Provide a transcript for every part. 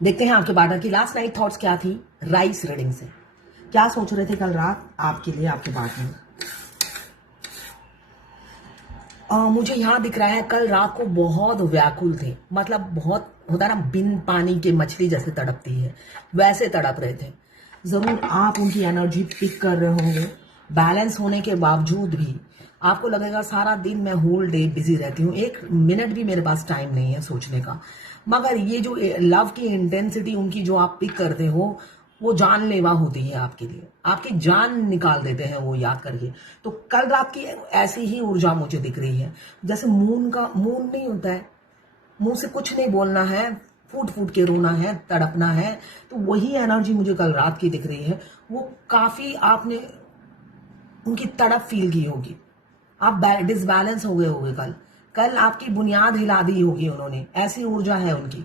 देखते हैं आपके पार्टनर की लास्ट नाइट थॉट्स क्या थी राइस रीडिंग से। क्या सोच रहे थे कल रात आपके लिए आपके पार्टनर। मुझे यहाँ दिख रहा है कल रात को बहुत व्याकुल थे, मतलब बहुत होता ना बिन पानी के मछली जैसे तड़पती है वैसे तड़प रहे थे। जरूर आप उनकी एनर्जी पिक कर रहे होंगे। बैलेंस होने के बावजूद भी आपको लगेगा सारा दिन मैं होल डे बिजी रहती हूँ, एक मिनट भी मेरे पास टाइम नहीं है सोचने का। मगर ये जो लव की इंटेंसिटी उनकी जो आप पिक करते हो वो जानलेवा होती है आपके लिए, आपकी जान निकाल देते हैं वो याद करके। तो कल रात की ऐसी ही ऊर्जा मुझे दिख रही है, जैसे मून नहीं होता है, मुंह से कुछ नहीं बोलना है, फूट फूट के रोना है, तड़पना है। तो वही एनर्जी मुझे कल रात की दिख रही है। वो काफी आपने उनकी तड़प फील की होगी, आप डिसबैलेंस हो गए होगे कल। कल आपकी बुनियाद हिला दी होगी उन्होंने, ऐसी ऊर्जा है उनकी।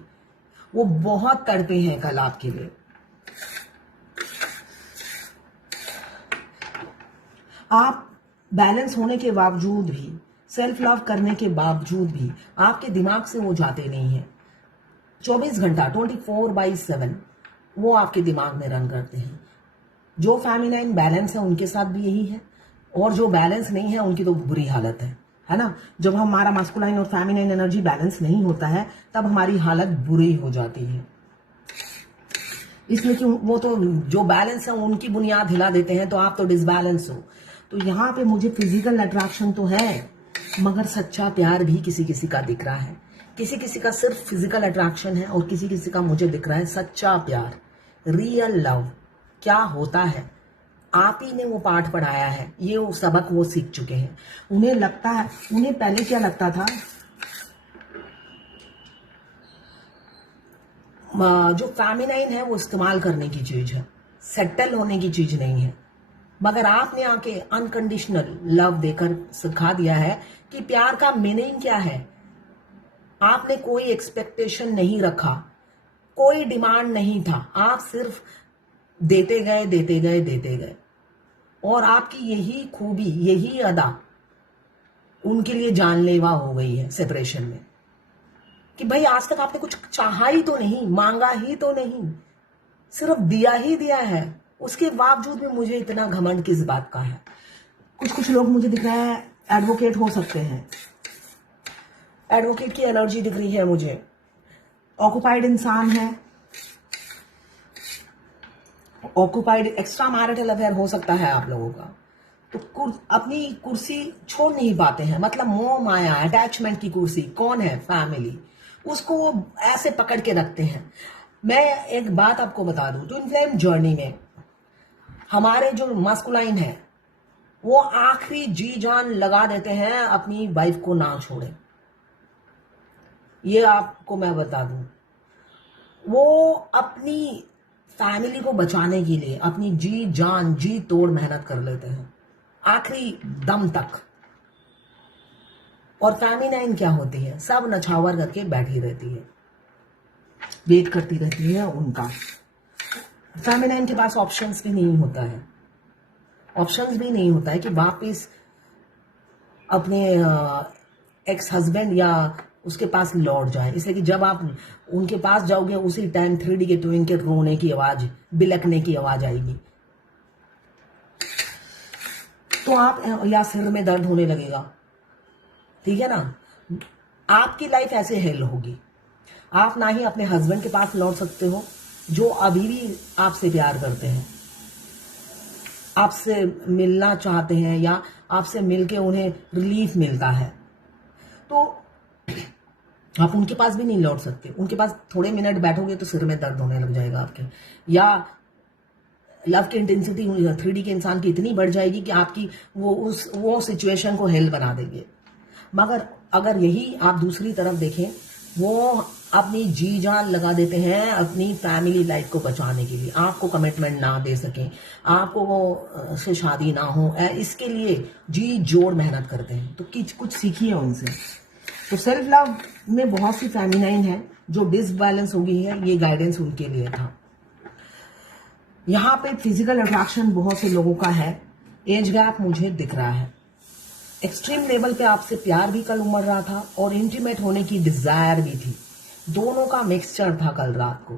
वो बहुत तड़पे हैं कल आपके लिए। आप बैलेंस होने के बावजूद भी, सेल्फ लव करने के बावजूद भी आपके दिमाग से वो जाते नहीं है। 24 घंटा 24/7 वो आपके दिमाग में रन करते हैं। जो फेमिनाइन बैलेंस है उनके साथ भी यही है, और जो बैलेंस नहीं है उनकी तो बुरी हालत है ना। जब हमारा मास्कुलाइन और फेमिनाइन एनर्जी बैलेंस नहीं होता है तब हमारी हालत बुरी हो जाती है। इसलिए कि वो तो जो बैलेंस है उनकी बुनियाद हिला देते हैं, तो आप तो डिसबैलेंस हो। तो यहाँ पे मुझे फिजिकल अट्रैक्शन तो है, मगर सच्चा प्यार भी किसी किसी का दिख रहा है। किसी किसी का सिर्फ फिजिकल अट्रैक्शन है और किसी किसी का मुझे दिख रहा है सच्चा प्यार, रियल लव क्या होता है। आप ही ने वो पाठ पढ़ाया है, ये वो सबक वो सीख चुके हैं। उन्हें लगता है, उन्हें पहले क्या लगता था, जो फेमिनाइन है वो इस्तेमाल करने की चीज है, सेटल होने की चीज नहीं है। मगर आपने आके अनकंडीशनल लव देकर सिखा दिया है कि प्यार का मीनिंग क्या है। आपने कोई एक्सपेक्टेशन नहीं रखा, कोई डिमांड नहीं था, आप सिर्फ देते गए देते गए देते गए। और आपकी यही खूबी, यही अदा उनके लिए जानलेवा हो गई है सेपरेशन में, कि भाई आज तक आपने कुछ चाहा ही तो नहीं, मांगा ही तो नहीं, सिर्फ दिया ही दिया है। उसके बावजूद भी मुझे इतना घमंड किस बात का है। कुछ लोग मुझे दिख रहा है एडवोकेट हो सकते हैं, एडवोकेट की एनर्जी दिख रही है मुझे। ऑक्युपाइड इंसान है, ऑक्युपाइड एक्स्ट्रा मैरिटल अफेयर हो सकता है आप लोगों का। तो अपनी कुर्सी छोड़ नहीं पाते हैं, मतलब मोह माया अटैचमेंट की कुर्सी कौन है, फैमिली, उसको वो ऐसे पकड़ के रखते हैं। मैं एक बात आपको बता दूं, ट्विन फ्लेम जर्नी में हमारे जो मस्कुलाइन है वो आखिरी जी जान लगा देते हैं अपनी वाइफ को ना छोड़े। ये आपको मैं बता दूं, वो अपनी फैमिली को बचाने के लिए अपनी जी जान जी तोड़ मेहनत कर लेते हैं आखिरी दम तक। और फेमिनाइन क्या होती है, सब नछावर करके बैठी रहती है, वेट करती रहती है उनका। फेमिनाइन के पास ऑप्शंस भी नहीं होता है, ऑप्शंस भी नहीं होता है कि वापिस अपने एक्स हस्बैंड या उसके पास लौट जाए। इसलिए कि जब आप उनके पास जाओगे उसी टाइम 3D के ट्विन के रोने की आवाज, बिलकने की आवाज आएगी, तो आप या सिर में दर्द होने लगेगा, ठीक है ना। आपकी लाइफ ऐसे हेल होगी। आप ना ही अपने हस्बैंड के पास लौट सकते हो जो अभी भी आपसे प्यार करते हैं, आपसे मिलना चाहते हैं या आपसे मिलके उन्हें रिलीफ मिलता है, तो आप उनके पास भी नहीं लौट सकते। उनके पास थोड़े मिनट बैठोगे तो सिर में दर्द होने लग जाएगा आपके, या लव की इंटेंसिटी 3D के इंसान की इतनी बढ़ जाएगी कि आपकी वो सिचुएशन को हेल बना देंगे। मगर अगर यही आप दूसरी तरफ देखें, वो अपनी जी जान लगा देते हैं अपनी फैमिली लाइफ को बचाने के लिए, आपको कमिटमेंट ना दे सकें, आपको वो से शादी ना हो, इसके लिए जी जोड़ मेहनत करते हैं। तो कुछ सीखिए उनसे। तो सेल्फ लव में बहुत सी फेमिनाइन है जो डिसबैलेंस हो गई है, ये गाइडेंस उनके लिए था। यहाँ पे फिजिकल अट्रैक्शन बहुत से लोगों का है, एज गैप मुझे दिख रहा है, एक्सट्रीम लेवल पे आपसे प्यार भी कल उमड़ रहा था और इंटीमेट होने की डिजायर भी थी। दोनों का मिक्सचर था कल रात को।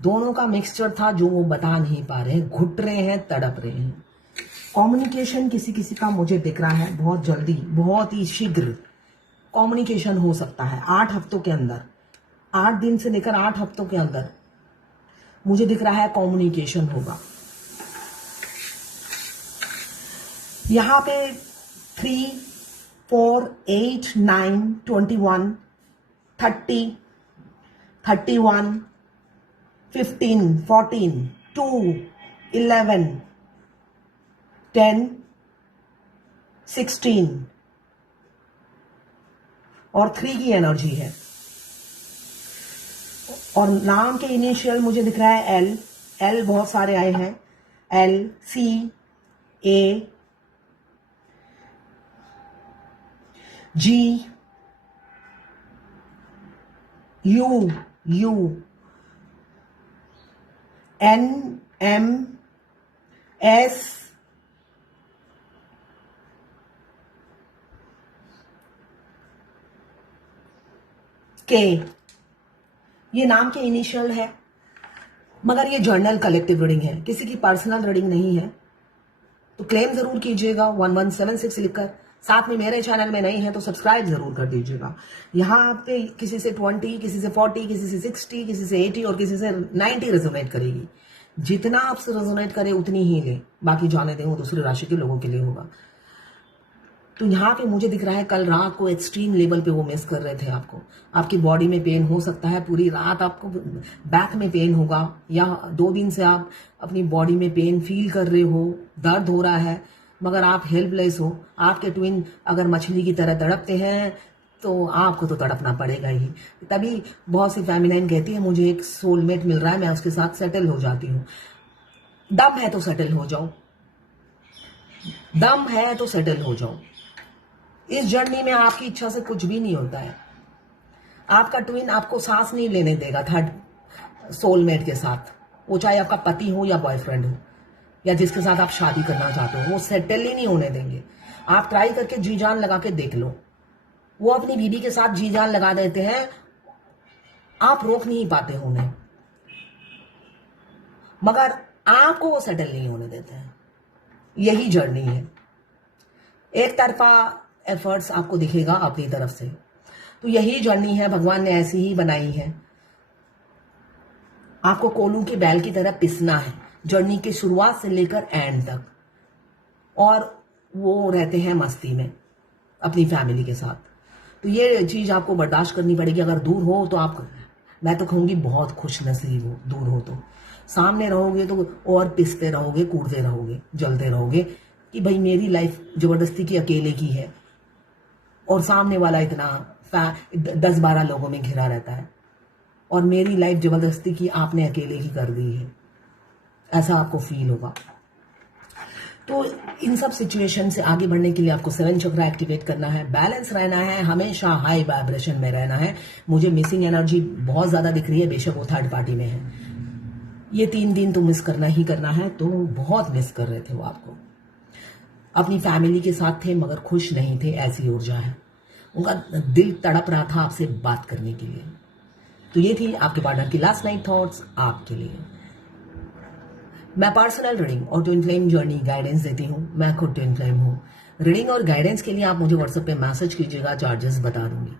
दोनों का मिक्सचर था जो वो बता नहीं पा रहे हैं, घुट रहे हैं, तड़प रहे हैं। कम्युनिकेशन किसी किसी का मुझे दिख रहा है बहुत जल्दी, बहुत ही शीघ्र कम्युनिकेशन हो सकता है 8 हफ्तों के अंदर, 8 दिन से लेकर 8 हफ्तों के अंदर मुझे दिख रहा है कम्युनिकेशन होगा। यहां पे 3, 4, 8, 9, 21, 30, 31, 15, 14, 2, 11, 10, 16 और 3 की एनर्जी है। और नाम के इनिशियल मुझे दिख रहा है एल, एल बहुत सारे आए हैं, L, C, A, G, U, U, N, M, S, K. ये नाम के इनिशियल है, मगर ये जर्नल कलेक्टिव रीडिंग है, किसी की पर्सनल रीडिंग नहीं है। तो क्लेम जरूर कीजिएगा 1176 लिखकर। साथ में मेरे चैनल में नहीं है तो सब्सक्राइब जरूर कर दीजिएगा। यहाँ पे किसी से 20, किसी से 40, किसी से 60, किसी से 80 और किसी से 90 रेजोनेट करेगी। जितना आपसे रेजोनेट करे उतनी ही ले, बाकी जाने दें, वो दूसरी राशि के लोगों के लिए होगा। तो यहाँ पे मुझे दिख रहा है कल रात को एक्सट्रीम लेवल पे वो मिस कर रहे थे आपको। आपकी बॉडी में पेन हो सकता है, पूरी रात आपको बैक में पेन होगा, या 2 दिन से आप अपनी बॉडी में पेन फील कर रहे हो, दर्द हो रहा है, मगर आप हेल्पलेस हो। आपके ट्विन अगर मछली की तरह तड़पते हैं तो आपको तो तड़पना पड़ेगा ही। तभी बहुत सी फेमिनाइन कहती है मुझे एक सोलमेट मिल रहा है, मैं उसके साथ सेटल हो जाती हूँ। दम है तो सेटल हो जाओ, दम है तो सेटल हो जाओ। इस जर्नी में आपकी इच्छा से कुछ भी नहीं होता है। आपका ट्विन आपको सांस नहीं लेने देगा थर्ड सोलमेट के साथ, वो चाहे आपका पति हो या बॉयफ्रेंड हो या जिसके साथ आप शादी करना चाहते हो, वो सेटल ही नहीं होने देंगे। आप ट्राई करके जी जान लगा के देख लो, वो अपनी बीवी के साथ जी जान लगा देते हैं, आप रोक नहीं पाते हो उन्हें, मगर आपको वो सेटल नहीं होने देते हैं। यही जर्नी है, एक तरफा एफर्ट्स आपको दिखेगा अपनी तरफ से। तो यही जर्नी है, भगवान ने ऐसी ही बनाई है। आपको कोलू के बैल की तरह पिसना है जर्नी के शुरुआत से लेकर एंड तक, और वो रहते हैं मस्ती में अपनी फैमिली के साथ। तो ये चीज आपको बर्दाश्त करनी पड़ेगी। अगर दूर हो तो आप, मैं तो कहूंगी बहुत खुश नसीब हो। दूर हो तो सामने रहोगे तो और पिसते रहोगे, कूदते रहोगे, जलते रहोगे कि भाई मेरी लाइफ जबरदस्ती की अकेले की है, और सामने वाला इतना 10-12 लोगों में घिरा रहता है, और मेरी लाइफ जबरदस्ती की आपने अकेले ही कर दी है, ऐसा आपको फील होगा। तो इन सब सिचुएशन से आगे बढ़ने के लिए आपको 7 चक्र एक्टिवेट करना है, बैलेंस रहना है, हमेशा हाई वाइब्रेशन में रहना है। मुझे मिसिंग एनर्जी बहुत ज्यादा दिख रही है, बेशक वो थर्ड पार्टी में है। ये 3 दिन तो मिस करना ही करना है। तो बहुत मिस कर रहे थे वो आपको, अपनी फैमिली के साथ थे मगर खुश नहीं थे, ऐसी ऊर्जा है। उनका दिल तड़प रहा था आपसे बात करने के लिए। तो ये थी आपके पार्टनर की लास्ट नाइट थॉट्स आपके लिए। मैं पर्सनल रीडिंग और ट्विन फ्लेम जर्नी गाइडेंस देती हूँ। मैं खुद ट्विन फ्लेम हूँ। रीडिंग और गाइडेंस के लिए आप मुझे व्हाट्सएप पे मैसेज कीजिएगा, चार्जेस बता दूंगी।